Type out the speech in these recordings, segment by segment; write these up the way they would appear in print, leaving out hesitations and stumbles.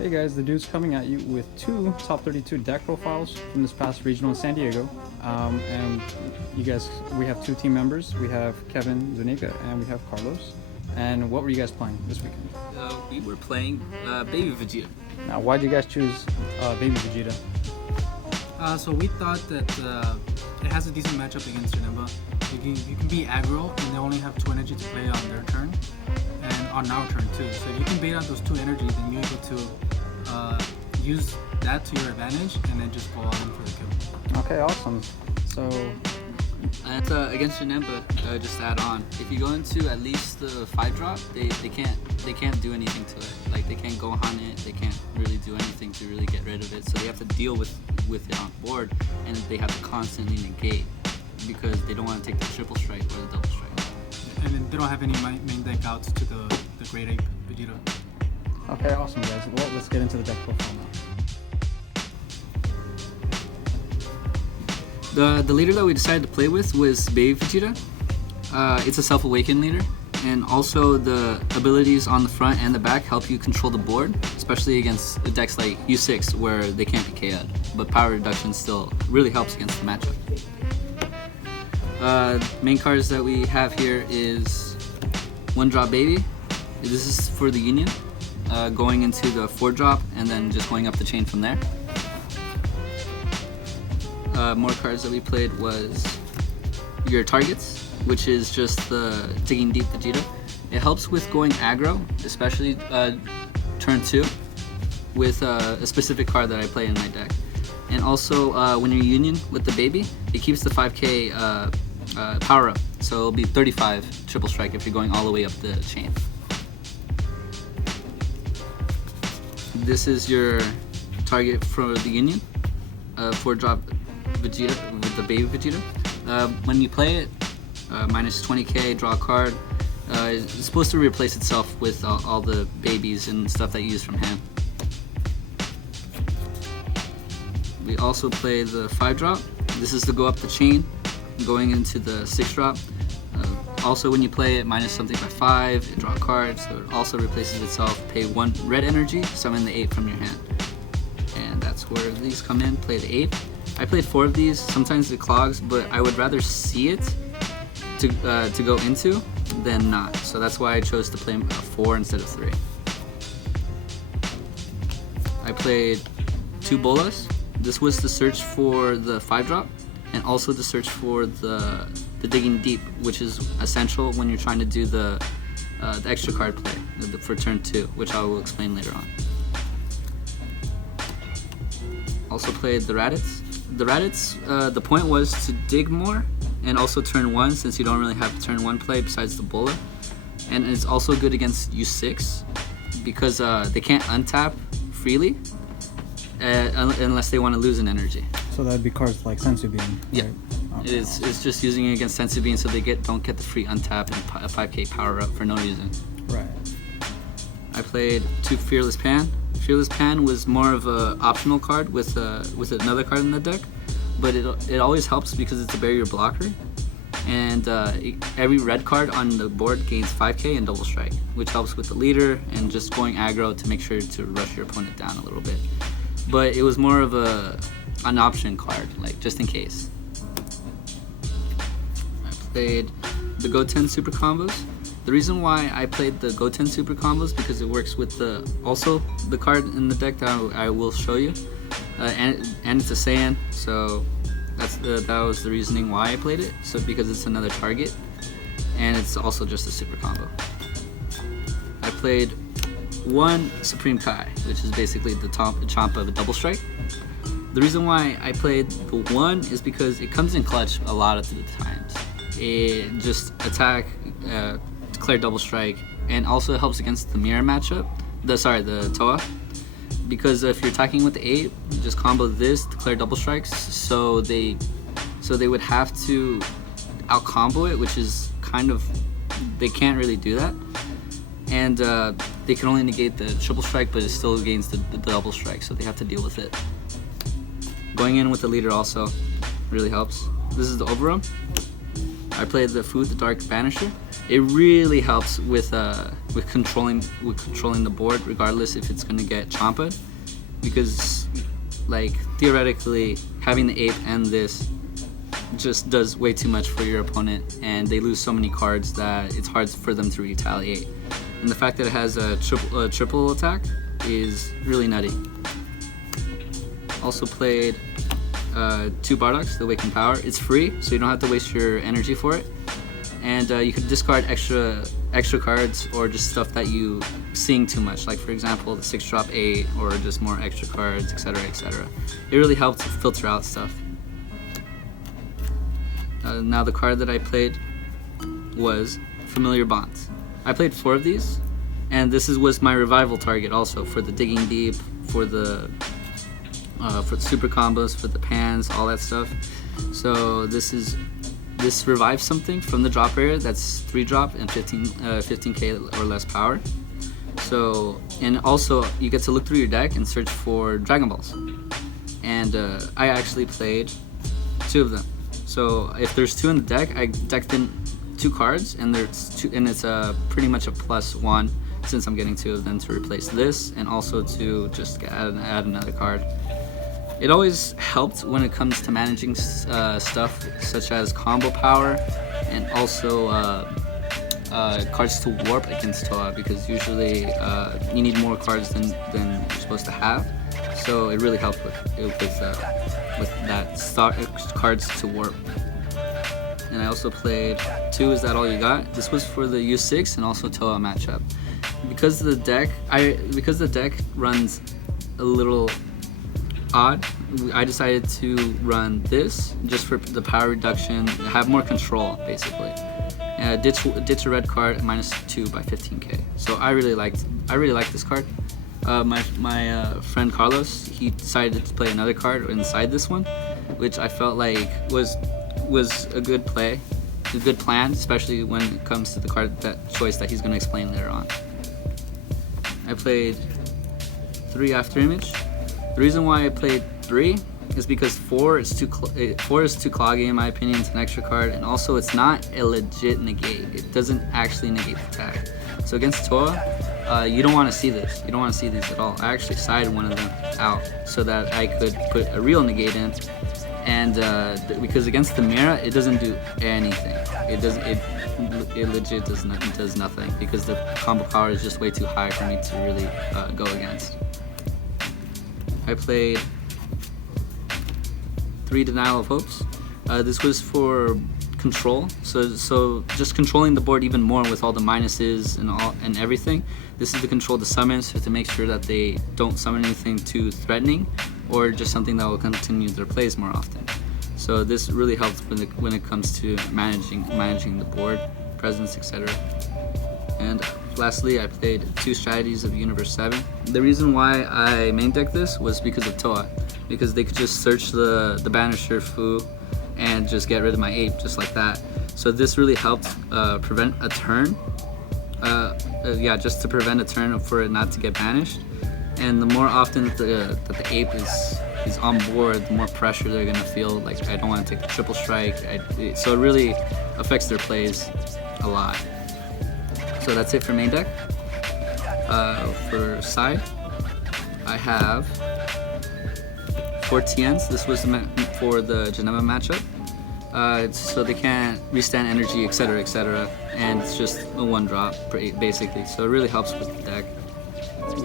Hey guys, the Doods coming at you with two top 32 deck profiles from this past regional in San Diego. And you guys, we have two team members. We have Kevin Zuniga and we have Carlos. And what were you guys playing this weekend? We were playing Baby Vegeta. Now, why did you guys choose Baby Vegeta? So we thought that it has a decent matchup against Janemba. You can be aggro and they only have 2 energy to play on their turn and on our turn too. So if you can bait out those 2 energy, then you're able to use that to your advantage and then just go all in for the kill. Okay, awesome. So And against Janemba, just to add on, if you go into at least the 5-drop, they can't do anything to it. Like they can't go hunt it, they can't really do anything to really get rid of it. So they have to deal with it on board, and they have to constantly negate because they don't want to take the triple strike or the double strike. And then they don't have any main deck outs to the Great Ape Vegeta. okay, awesome guys. Well, let's get into the deck profile now. The leader that we decided to play with was Baby Vegeta. It's a self-awakened leader, and also the abilities on the front and the back help you control the board, especially against decks like U6 where they can't be KO'd, but power reduction still really helps against the matchup. Main cards that we have here is 1-drop Baby. This is for the Union, going into the 4-drop and then just going up the chain from there. More cards that we played was your targets, which is just the Digging Deep Vegeta. It helps with going aggro, especially turn 2, with a specific card that I play in my deck. And also when you're Union with the Baby, it keeps the 5k power up, so it'll be 35 triple strike if you're going all the way up the chain. This is your target for the Union, 4-drop Vegeta with the Baby Vegeta. When you play it, minus 20k, draw a card. It's supposed to replace itself with all the babies and stuff that you use from hand. We also play the 5-drop. This is to go up the chain, going into the 6-drop. Also, when you play it, minus something by 5, you draw a card, so it also replaces itself. Pay 1 red energy, summon the 8 from your hand. And that's where these come in. Play the 8. I played 4 of these. Sometimes it clogs, but I would rather see it to go into than not. So that's why I chose to play 4 instead of 3. I played 2 bolas. This was the search for the 5-drop, and also the search for the Digging Deep, which is essential when you're trying to do the extra card play for turn 2, which I will explain later on. Also played the Raditz. The Raditz, the point was to dig more and also turn 1, since you don't really have turn 1 play besides the Bola. And it's also good against U6 because they can't untap freely unless they want to lose an energy. So that'd be cards like Sensu Bean. Yeah. Right? It's just using it against Sensu Bean so they don't get the free untap and a 5k power up for no reason. Right. I played 2 Fearless Pan. Fearless Pan was more of a optional card with another card in the deck, but it always helps because it's a barrier blocker, and every red card on the board gains 5k and double strike, which helps with the leader and just going aggro to make sure to rush your opponent down a little bit. But it was more of an option card, like just in case. I played the Goten Super Combos. The reason why I played the Goten Super Combos because it works with also the card in the deck that I will show you, and it's a Saiyan, so that was the reasoning why I played it. So because it's another target, and it's also just a super combo. I played 1 Supreme Kai, which is basically the chomp of a double strike. The reason why I played the 1 is because it comes in clutch a lot of the times. It just attack, declare double strike, and also it helps against the mirror matchup. The Toa. Because if you're attacking with the 8, just combo this, declare double strikes, so they would have to out combo it, which is kind of, they can't really do that. And they can only negate the triple strike, but it still gains the double strike, so they have to deal with it. Going in with the leader also really helps. This is the Overrun. I played the Food the Dark Banisher, it really helps with controlling the board, regardless if it's gonna get chomped, because like theoretically having the ape and this just does way too much for your opponent, and they lose so many cards that it's hard for them to retaliate. And the fact that it has a triple attack is really nutty. Also played 2 Bardocks, the Awakened Power. It's free, so you don't have to waste your energy for it. And you could discard extra cards or just stuff that you seeing too much, like for example the 6-drop 8 or just more extra cards, etc, etc. It really helps filter out stuff. Now the card that I played was Familiar Bonds. I played 4 of these, and this was my revival target also for the Digging Deep, for the super combos, for the pans, all that stuff. So this revives something from the drop area that's 3-drop and 15k or less power. So, and also you get to look through your deck and search for Dragon Balls. And I actually played 2 of them. So if there's 2 in the deck, I decked in 2 cards, and it's pretty much a +1 since I'm getting 2 of them to replace this, and also to just add another card. It always helped when it comes to managing stuff such as combo power, and also cards to warp against Toa, because usually you need more cards than you're supposed to have. So it really helped with that cards to warp. And I also played 2 Is That All You Got? This was for the U6 and also Toa matchup. Because the deck runs a little odd, I decided to run this just for the power reduction, have more control basically. Ditch a red card at -2 by 15k. So I really liked this card. My friend Carlos, he decided to play another card inside this one, which I felt like was a good play, a good plan, especially when it comes to the card choice that he's going to explain later on. I played 3 After Image. The reason why I played 3 is because 4 is too cloggy in my opinion. It's an extra card, and also it's not a legit negate. It doesn't actually negate the attack. So against Toa, you don't want to see this. You don't want to see these at all. I actually sided one of them out so that I could put a real negate in, and because against the Mira, it doesn't do anything. It legit does nothing, because the combo power is just way too high for me to really go against. I played 3 Denial of Hopes. This was for control, so just controlling the board even more with all the minuses and everything. This is to control the summons, so to make sure that they don't summon anything too threatening or just something that will continue their plays more often. So this really helps when it comes to managing the board presence, etc. And lastly, I played 2 Strategies of Universe 7. The reason why I main decked this was because of Toa, because they could just search the Banisher Fu and just get rid of my ape just like that. So this really helped prevent a turn. Just to prevent a turn for it not to get banished. And the more often that the ape is on board, the more pressure they're gonna feel. Like, I don't want to take the triple strike. So it really affects their plays a lot. So that's it for main deck. For side, I have 4 TNs. This was for the Geneva matchup. So they can't restand energy, etc, etc, and it's just a 1-drop basically. So it really helps with the deck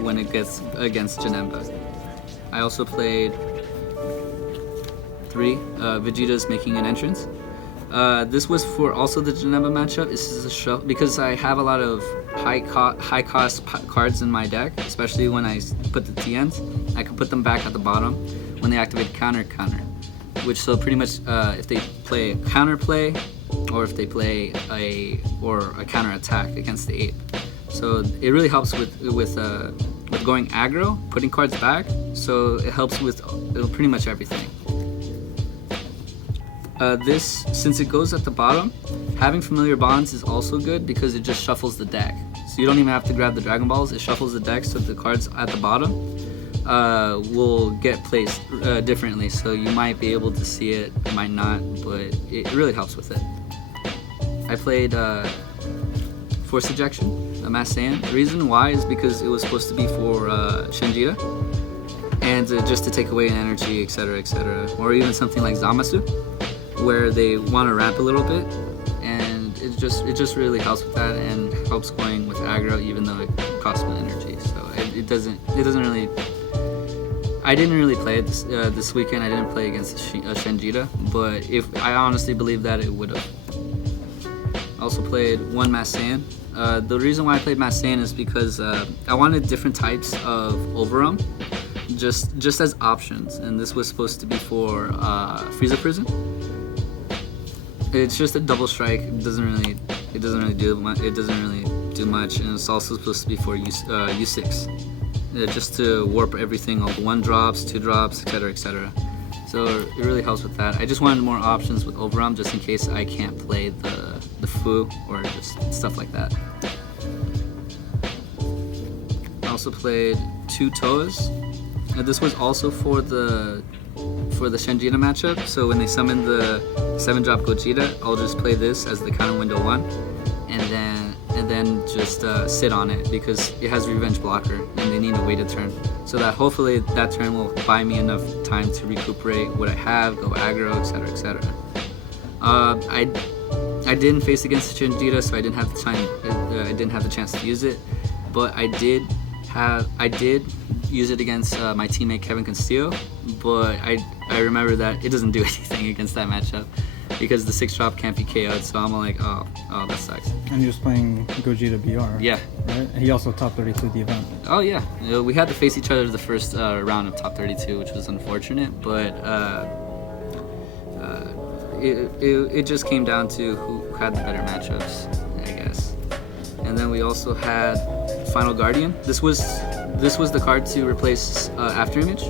when it gets against Janemba. I also played 3 Vegeta's Making an Entrance. This was for also the Janemba matchup. This is a show because I have a lot of high cost cards in my deck, especially when I put the TNs. I can put them back at the bottom when they activate counter. Which, so pretty much if they play a counter play, or if they play a counter attack against the ape. So it really helps with going aggro, putting cards back. So it helps with pretty much everything. This, since it goes at the bottom, having Familiar Bonds is also good because it just shuffles the deck. So you don't even have to grab the Dragon Balls. It shuffles the deck, so the cards at the bottom will get placed differently, so you might be able to see it, might not, but it really helps with it. I played force ejection, a mass sand. The reason why is because it was supposed to be for Shenjira, and just to take away an energy, etc., etc. Or even something like Zamasu, where they want to ramp a little bit, and it just really helps with that and helps going with aggro, even though it costs one energy. So it doesn't really. I didn't really play it this weekend. I didn't play against Shenjira, but if I honestly believe that it would have. Also played one Mass Sand. The reason why I played Mass Sand is because I wanted different types of Overwhelm, just as options, and this was supposed to be for Frieza Prison. It's just a double strike. It doesn't really do much, and it's also supposed to be for U6, just to warp everything of 1 drops, 2 drops, etc., etc. So it really helps with that. I just wanted more options with Overwhelm, just in case I can't play the Fu or just stuff like that. I also played 2 Toas. This was also for the Shenjita matchup. So when they summon the 7-drop Gogeta, I'll just play this as the counter window 1, and then just sit on it because it has revenge blocker and they need to wait a turn. So that hopefully that turn will buy me enough time to recuperate what I have, go aggro, etc., etc. I didn't face against Shenjita, so I didn't have the time. I didn't have the chance to use it, but I did use it against my teammate Kevin Castillo. But I remember that it doesn't do anything against that matchup because the 6-drop can't be KO'd. So I'm like, oh, that sucks. And he was playing Gogeta BR. Yeah. Right? He also top 32 the event. Oh yeah. We had to face each other the first round of top 32, which was unfortunate, but. It just came down to who had the better matchups, I guess. And then we also had Final Guardian. This was the card to replace After Image.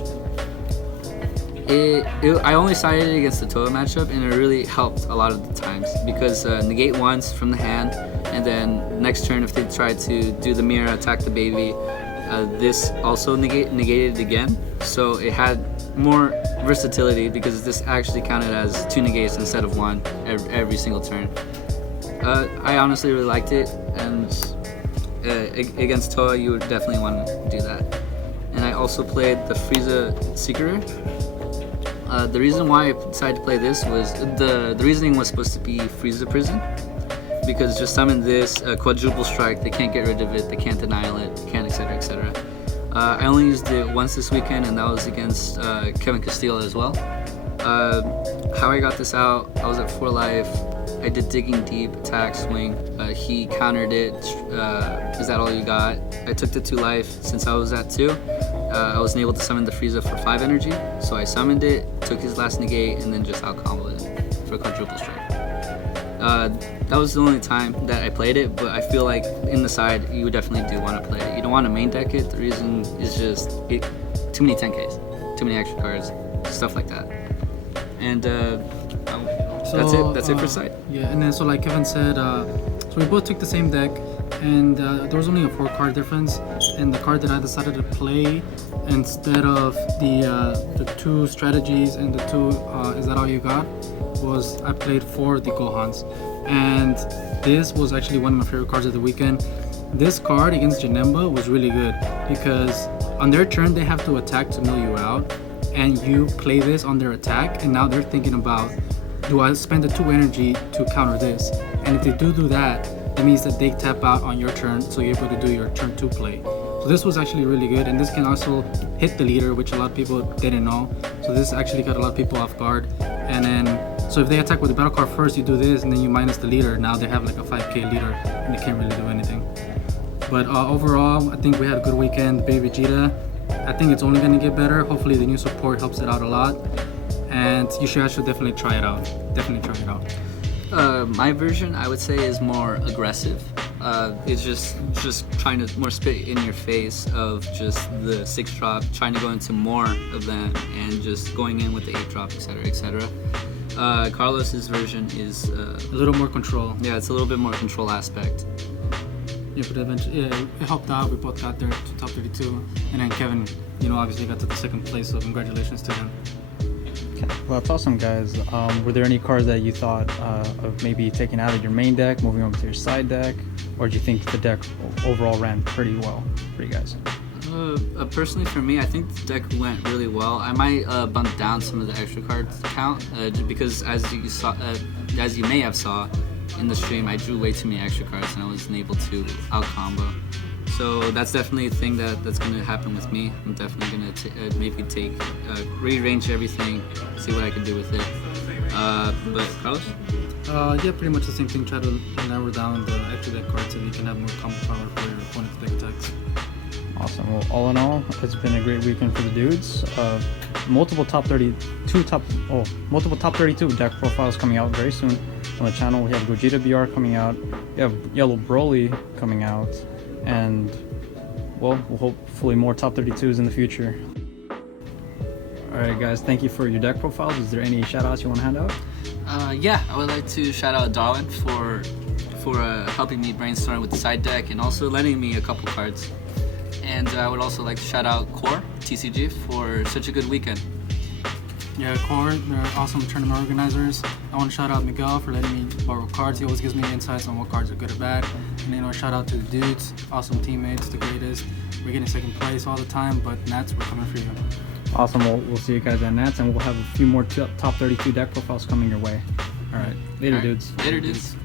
I only sided against the Toa matchup, and it really helped a lot of the times because negate once from the hand, and then next turn if they tried to do the mirror attack the baby, this also negated it again. So it had more versatility because this actually counted as 2 negates instead of 1 every single turn. I honestly really liked it, and against Toa you would definitely want to do that. And I also played the Frieza Secret. The reason why I decided to play this was the reasoning was supposed to be Frieza Prison, because just summon this quadruple strike, they can't get rid of it, they can't denial it, can't, etc., etc. I only used it once this weekend, and that was against Kevin Castillo as well. How I got this out, I was at 4 life. I did digging deep, attack, swing. He countered it. Is that all you got? I took the 2 life. Since I was at 2, I wasn't able to summon the Frieza for 5 energy. So I summoned it, took his last negate, and then just out comboed it for a quadruple strike. That was the only time that I played it, but I feel like in the side you definitely do want to play it. You don't want to main deck it. The reason is just too many 10Ks, too many extra cards, stuff like that. And that's it for side. Yeah, and then so like Kevin said, so we both took the same deck, and there was only a 4-card difference. And the card that I decided to play instead of the 2 strategies and the 2 is that all you got, was I played for the Gohans. And this was actually one of my favorite cards of the weekend. This card against Janemba was really good because on their turn they have to attack to mill you out, and you play this on their attack, and now they're thinking about, do I spend the 2 energy to counter this? And if they do that, that means that they tap out on your turn, so you're able to do your turn 2 play. So this was actually really good, and this can also hit the leader, which a lot of people didn't know. So this actually got a lot of people off guard. And then, so if they attack with the battle card first, you do this, and then you minus the leader. Now they have like a 5k leader, and they can't really do anything. But overall, I think we had a good weekend. Baby Vegeta, I think it's only gonna get better. Hopefully the new support helps it out a lot. And you should definitely try it out. Definitely try it out. My version, I would say, is more aggressive. It's just trying to more spit in your face of just the 6-drop, trying to go into more of them, and just going in with the 8-drop, etc., etc. Carlos's version is a little more control. Yeah, it's a little bit more control aspect. Yeah, but eventually, it helped out. We both got there to top 32, and then Kevin, obviously got to the 2nd place. So congratulations to him. Okay. Well, that's awesome, guys. Were there any cards that you thought of maybe taking out of your main deck, moving over to your side deck? or do you think the deck overall ran pretty well for you guys? Personally, for me, I think the deck went really well. I might bump down some of the extra cards count just because, as you may have saw in the stream, I drew way too many extra cards and I wasn't able to out combo. So that's definitely a thing that's going to happen with me. I'm definitely going to maybe rearrange everything, see what I can do with it. But Carlos? Yeah, pretty much the same thing. Try to narrow down the extra deck cards so you can have more combo power for your opponent's big attacks. Awesome. Well, all in all, it's been a great weekend for the dudes. Multiple top 32 deck profiles coming out very soon on the channel. We have Gogeta BR coming out. We have Yellow Broly coming out, and well, we'll hopefully more top 32s in the future. All right, guys. Thank you for your deck profiles. Is there any shoutouts you want to hand out? Yeah, I would like to shout out Darwin for helping me brainstorm with the side deck and also lending me a couple cards. And I would also like to shout out Core TCG for such a good weekend. Yeah, Core, they're awesome tournament organizers. I want to shout out Miguel for letting me borrow cards. He always gives me insights on what cards are good or bad. And shout out to the dudes, awesome teammates, the greatest. We're getting second place all the time, but Nats, we're coming for you. Awesome. We'll see you guys at Nats, and we'll have a few more top 32 deck profiles coming your way. All right. Later, dudes. Later, dudes.